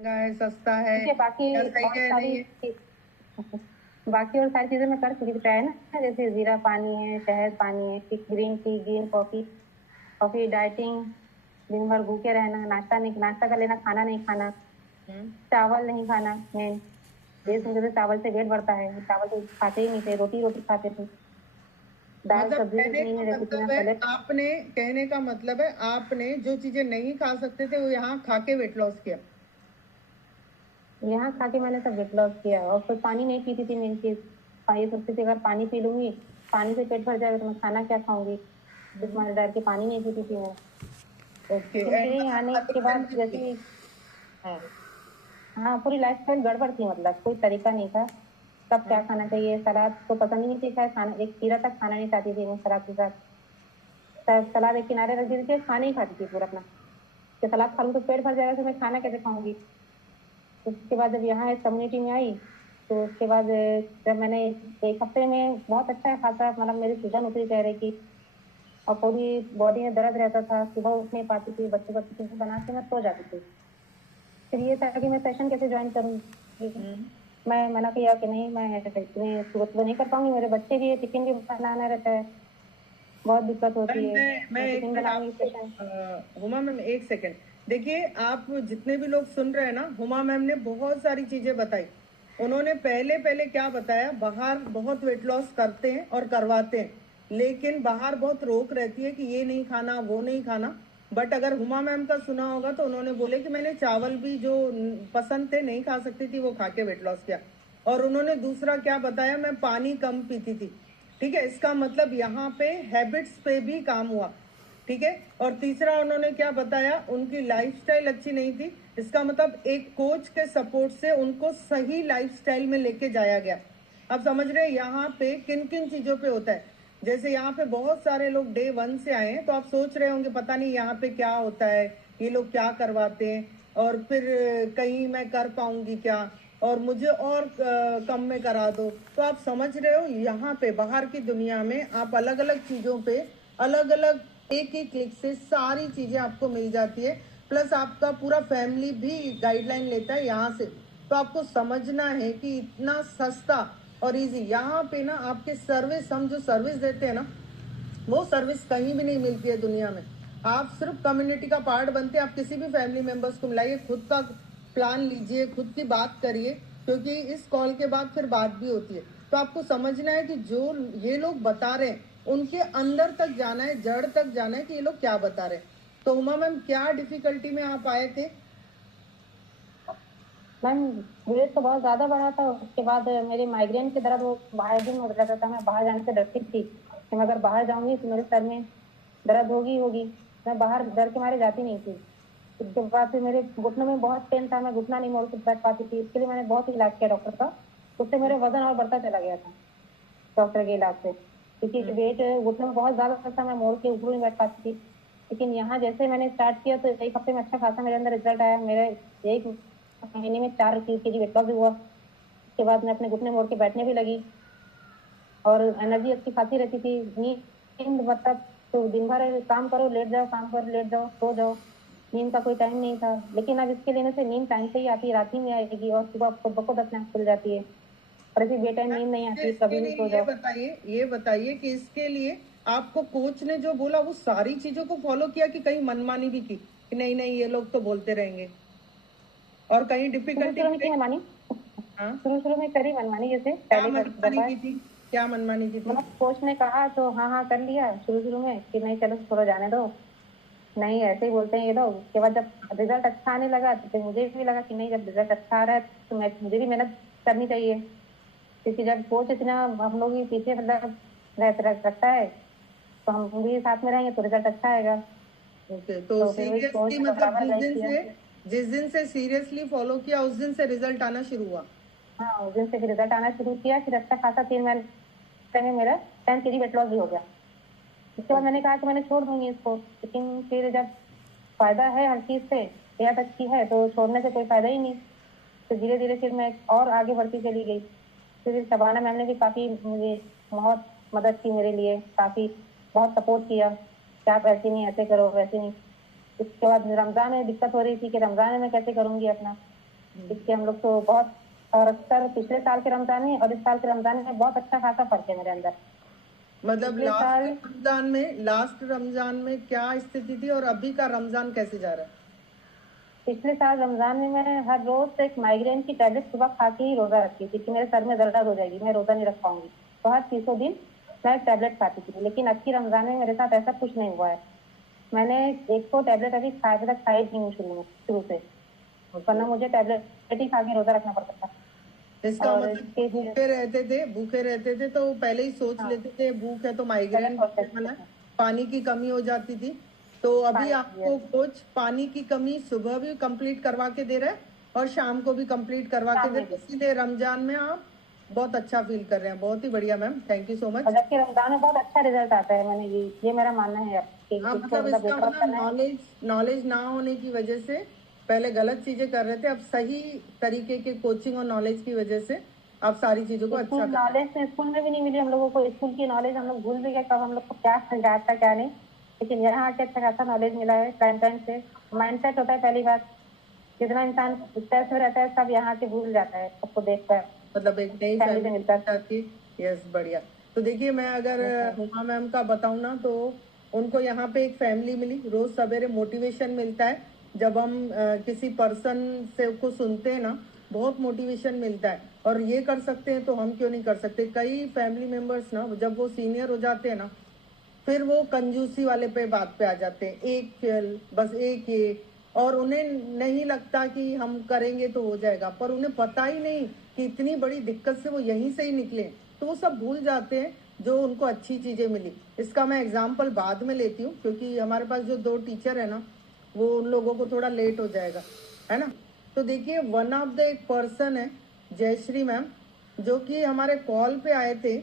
महंगा है, सस्ता है ठीक है, बाकी या सही और है नहीं सारी है? बाकी और सारी चीजें मैं कर चुकी थी ट्राई ना, जैसे जीरा पानी है, शहद पानी है, green tea, green coffee, coffee dieting, दिन भर भूखे रहना, नाश्ता कर लेना, खाना नहीं खाना, हम्म। चावल नहीं खाना मेन। ये हम्म। सुनते थे चावल से वेट बढ़ता है, चावल तो खाते ही नहीं थे, रोटी रोटी खाते थे। दाल मतलब सब्जी कहने इतनी का नहीं रहती थी ना मतलब है पहले। आपने कहने का मतलब है आपने जो चीजें नहीं खा सकते थे वो यहाँ खा के वेट लॉस किया। यहाँ खा के मैंने सब वेट लॉस किया, और फिर पानी नहीं पीती थी मेन चीज। ये सोचती थी अगर पानी पी लूंगी, पानी से पेट भर जाएगा तो मैं खाना क्या खाऊंगी, इस हम्म। मारे डर के पानी नहीं पीती थी मैं। ओके लेकिन फिर एंड यहाँ आने के अदर देन बाद दिस। जैसे ही, हाँ पूरी लाइफस्टाइल गड़बड़ थी, मतलब कोई तरीका नहीं था कब क्या खाना चाहिए। सलाद तो पसंद ही नहीं थी, शायद खाना एक खीरा तक खाना नहीं चाहती थी मैं सलाद के साथ। सलाद एक किनारे रख देती थी, खाना ही खाती थी पूरा अपना, कि सलाद खा लूँ तो पेट भर जाएगा तो मैं खाना कैसे खाऊंगी। उसके बाद जब यहाँ इस कम्युनिटी में आई, तो उसके बाद जब मैंने एक हफ्ते में बहुत अच्छा खासा, मतलब मेरी सूजन उतरी चेहरे की, और पूरी बॉडी में दर्द रहता था, सुबह उठ नहीं पाती थी, बच्चे को टिफिन बना के मैं सो जाती थी। फिर ये था कि मैं सेशन कैसे ज्वाइन करूंगी। हम्म। मैं मना किया कि नहीं, मैं इतनी सुबह नहीं कर पाऊंगी, मेरे बच्चे भी है, टिफिन भी बनाना रहता है, बहुत दिक्कत होती है, मैं मैं एक टिफिन मिनट बनाऊंगी आपको सेशन। हुमा मैम एक सेकंड। देखिए आप जितने भी लोग सुन रहे हैं ना, हुमा मैम ने बहुत सारी चीजें बताई। उन्होंने पहले पहले क्या बताया, बाहर बहुत वेट लॉस करते हैं और करवाते हैं, लेकिन बाहर बहुत रोक रहती है कि ये नहीं खाना वो नहीं खाना। बट अगर हुमा मैम का सुना होगा तो उन्होंने बोले कि मैंने चावल भी जो पसंद थे नहीं खा सकती थी वो खा के वेट लॉस किया। और उन्होंने दूसरा क्या बताया, मैं पानी कम पीती थी। ठीक है, इसका मतलब यहाँ पे हैबिट्स पे भी काम हुआ। ठीक है, और तीसरा उन्होंने क्या बताया, उनकी लाइफस्टाइल अच्छी नहीं थी, इसका मतलब एक कोच के सपोर्ट से उनको सही लाइफस्टाइल में लेके जाया गया। अब समझ रहे हैं यहाँ पे किन किन चीजों पे होता है। जैसे यहाँ पे बहुत सारे लोग डे वन से आए हैं, तो आप सोच रहे होंगे पता नहीं यहाँ पे क्या होता है, ये लोग क्या करवाते हैं, और फिर कहीं मैं कर पाऊंगी क्या, और मुझे और कम में करा दो। तो आप समझ रहे हो यहाँ पे बाहर की दुनिया में आप अलग अलग चीजों पे अलग अलग एक ही क्लिक से सारी चीजें आपको मिल जाती है। प्लस आपका पूरा फैमिली भी गाइडलाइन लेता है यहाँ से। तो आपको समझना है कि इतना सस्ता और इजी यहाँ पे ना, आपके सर्विस, हम जो सर्विस देते हैं ना, वो सर्विस कहीं भी नहीं मिलती है दुनिया में। आप सिर्फ कम्युनिटी का पार्ट बनते हैं, आप किसी भी फैमिली मेंबर्स को मिलाइए, खुद का प्लान लीजिए, खुद की बात करिए, क्योंकि इस कॉल के बाद फिर बात भी होती है। तो आपको समझना है कि जो ये लोग बता रहे हैं उनके अंदर तक जाना है, जड़ तक जाना है कि ये लोग क्या बता रहे हैं। तो उमा मैम क्या डिफिकल्टी में आप आए थे? मैम वेट तो बहुत ज्यादा बढ़ा था, उसके बाद मेरे माइग्रेन के दर्द वो बाहर दिन होता रहता था, मैं बाहर जाने से डरती थी कि मैं अगर बाहर जाऊंगी तो मेरे सर में दर्द होगी होगी, मैं बाहर डर के मारे जाती नहीं थी। उसके बाद फिर मेरे घुटनों में बहुत पेन था, मैं घुटना नहीं मोड़ के बैठ पाती थी, इसके लिए मैंने बहुत इलाज किया डॉक्टर का। उससे मेरे वजन और बढ़ता चला गया था डॉक्टर के इलाज से, क्योंकि वेट घुटनों में बहुत ज्यादा था, मैं मोड़ के ऊपर नहीं बैठ पाती थी। लेकिन यहाँ जैसे मैंने स्टार्ट किया तो एक हफ्ते में अच्छा खासा मेरे अंदर रिजल्ट आया, मेरे एक महीने में 4 केजी वेट लॉस भी हुआ। उसके बाद मैं अपने घुटने मोड़ के बैठने भी लगी, और एनर्जी अच्छी खासी रहती थी। नींद मतलब, तो दिन भर काम करो लेट जाओ, काम करो लेट जाओ, सो जाओ, नींद का कोई टाइम नहीं था। लेकिन अब इसके लेने से नींद टाइम से ही आती है, रात ही में आएगी, और सुबह आपको बको 10 मिनट खुल जाती है, और ऐसी बेटाइम नींद नहीं मुझे आती, इसके कभी भी लिए सो जाओ। ये बताइए कि इसके लिए आपको कोच ने जो बोला वो सारी चीजों को फॉलो किया कि कहीं मनमानी भी की कि नहीं नहीं ये लोग तो बोलते रहेंगे, और कहीं शुरू डिफिकल्टी शुरू भी में की रही? मनमानी, हाँ। शुरू शुरू में करी मनमानी, जैसे क्या पहले मनमानी दफा की थी? क्या मनमानी की थी? मतलब कोच ने कहा तो हाँ हाँ कर लिया शुरू शुरू में, कि नहीं चलो छोड़ो जाने दो, नहीं ऐसे ही बोलते हैं ये लोग। उसके बाद जब रिजल्ट अच्छा आने लगा तो फिर मुझे भी लगा कि नहीं, जब रिजल्ट अच्छा आ रहा है तो मुझे भी मेहनत करनी चाहिए, क्योंकि जब कोच इतना हम लोग के पीछे मतलब रखता है, तो हम भी साथ में रहेंगे तो रिजल्ट अच्छा आएगा। ओके, तो तो फिर वही कोच सीरियसली का मतलब बराबर गाइड किया। जिस दिन से सीरियसली फॉलो किया उस दिन से रिजल्ट आना शुरू हुआ। हाँ उस दिन से फिर रिजल्ट आना शुरू किया, फिर अच्छा खासा 3 महीने में मेरा 10 केजी वेट लॉस भी हो गया। उसके बाद मैंने ओके। कहा कि मैंने छोड़ दूंगी इसको, लेकिन फिर जब फायदा है हर चीज से, सेहत अच्छी है, तो छोड़ने से कोई फायदा ही नहीं। तो धीरे धीरे फिर मैं और आगे बढ़ती चली गई। फिर शबाना मैम ने भी काफी मुझे बहुत मदद की, मेरे लिए काफी बहुत सपोर्ट किया कि आप ऐसे नहीं, ऐसे करो, वैसे नहीं। उसके बाद रमजान में दिक्कत हो रही थी कि रमजान में मैं कैसे करूंगी अपना, इसके हम लोग तो बहुत, और अक्सर पिछले साल के रमजान में और इस साल के रमजान में बहुत अच्छा खासा फर्क है मेरे अंदर। मतलब पिछले साल लास्ट रमजान में क्या स्थिति थी और अभी का रमजान कैसे जा रहा है? पिछले साल रमजान में मैं हर रोज एक माइग्रेन की टैबलेट सुबह खा के ही रोजा रखती थी कि मेरे सर में दर्द हो जाएगी, मैं रोजा नहीं रख पाऊंगी, तो हर 300 दिन मैं एक टैबलेट खाती थी। लेकिन अच्छी रमजान में मेरे साथ ऐसा कुछ नहीं हुआ है। मैंने एक तो टैबलेट अभी अभी तक खाई नहीं हूँ शुरू से, वरना मुझे टैबलेट ही खा के रोजा रखना पड़ता था। इसका और मतलब भूखे रहते थे तो पहले ही सोच हाँ, लेते थे भूख है तो पहले माइग्रेन सोचते वाला है, थे पानी की कमी हो जाती थी। तो अभी पानी। आपको कोच पानी की कमी सुबह भी कंप्लीट करवा के दे रहा है और शाम को भी कंप्लीट करवा के शाम दे में रहा भी, है, इसीलिए रमजान में आप बहुत अच्छा फील कर रहे हैं। बहुत ही बढ़िया मैम, थैंक यू सो और मच। जबकि रमजान में बहुत अच्छा रिजल्ट आता है, मैंने ये मेरा मानना है अब कि हाँ, जिसको मतलब मतलब इसका वेट लॉस मतलब करना है। नॉलेज ना होने की वजह से पहले गलत चीजें कर रहे थे, अब सही तरीके के कोचिंग और नॉलेज की वजह से आप सारी चीजों को स्कूल अच्छा कर रहे हैं। नॉलेज तो स्कूल में भी नहीं मिली हम लोगों को, स्कूल की नॉलेज हम लोग भूल भी गए कब हम लोग को क्या समझाया था क्या नहीं। लेकिन यहाँ आके अच्छा खासा नॉलेज मिला है टाइम टाइम से। माइंडसेट होता है पहली बात, जितना इंसान स्ट्रेस में रहता है सब यहाँ आके भूल जाता है सबको देख कर, मतलब एक नई फैमिली से फैमिली मिलकर। आती। यस, बढ़िया। तो देखिए, मैं अगर हुमा मैम का बताऊं ना तो उनको यहाँ पे एक फैमिली मिली, रोज सवेरे मोटिवेशन मिलता है। जब हम किसी पर्सन से को सुनते हैं ना, बहुत मोटिवेशन मिलता है। और ये कर सकते हैं तो हम क्यों नहीं कर सकते। कई फैमिली मेंबर्स ना जब वो सीनियर हो जाते हैं ना, फिर वो कंजूसी वाले पे बात पे आ जाते हैं, एक खेल बस एक ये, और उन्हें नहीं लगता कि हम करेंगे तो हो जाएगा, पर उन्हें पता ही नहीं कि इतनी बड़ी दिक्कत से वो यहीं से ही निकले। तो वो सब भूल जाते हैं जो उनको अच्छी चीजें मिली। इसका मैं एग्जाम्पल बाद में लेती हूँ क्योंकि हमारे पास जो 2 टीचर है ना, वो उन लोगों को थोड़ा लेट हो जाएगा, है ना। तो देखिए, वन ऑफ द एक पर्सन है जयश्री मैम, जो कि हमारे कॉल पे आए थे।